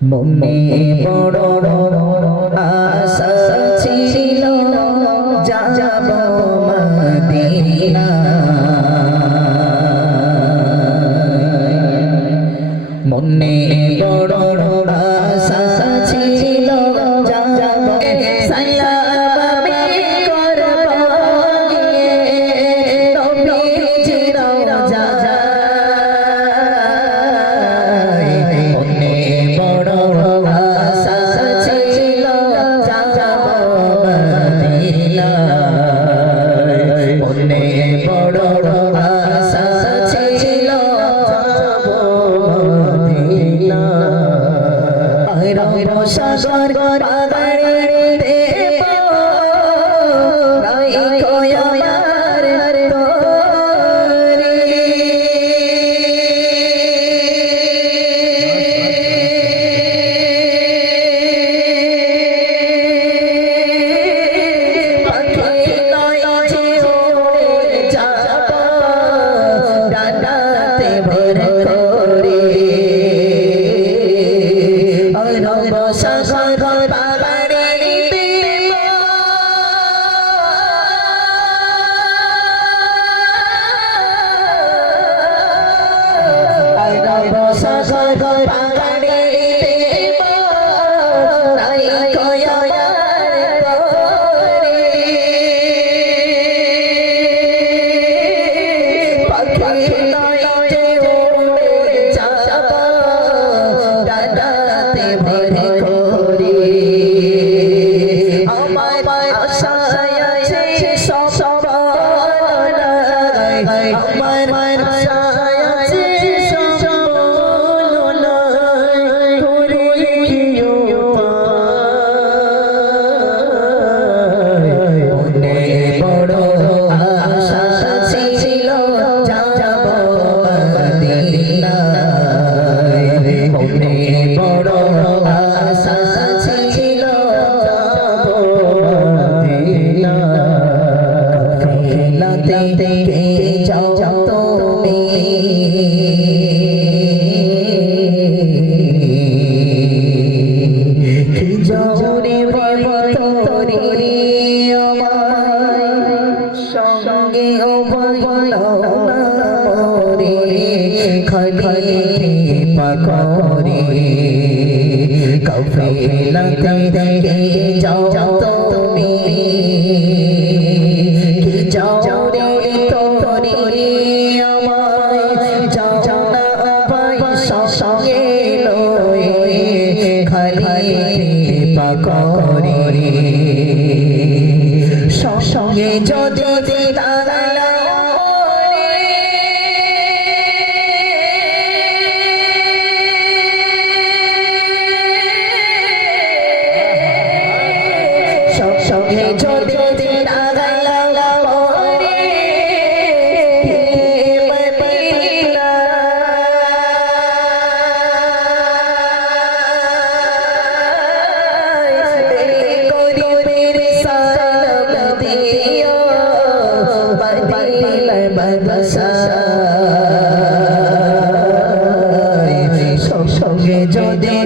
মনে বড় আশা ছিল যাব মদিনা মনে বড় আশা ছিল যাব সালাম করব নবীজির রওজায় মনে বড় আশা ছিল যাব মদিনায় মনে বড় আশা ছিল যাব মদিনায় রব সাগর পাগড়ে দেব রাই কোয়ার তোরে পাখি নয় যে উড়ে যাব ডানাতে ভর করে রব সাগর পাগড়ে দেব রব সাগর পাগড়ে দেব রাই কোয়ার তোরে পাখি নয় যে উড়ে যাব ডানাতে ভর করে আমার আশায় আছে সব নাই আমার আশায় আছে সব নাই করে কিও মনে বড় আশা ছিল যাব মদিনায় মনে বড় আশা ছিল যাব মদিনায় খেলাতে যাও তুমি কি জোরে বতরে আমার সঙ্গে ও বলো না মোরে খালি পাকরে কাফেলাতে যাও তুমি কি জোরে তোরে আমায় যাও না ভাই সঙ্গে লয়ে খালি পাকরে সঙ্গে যদি দাঁড়ালো সঙ্গে যদি দাঁড়ালো মদিনা গরিবের সালাম দিও মদিনার বাদশাহ সঙ্গে যদি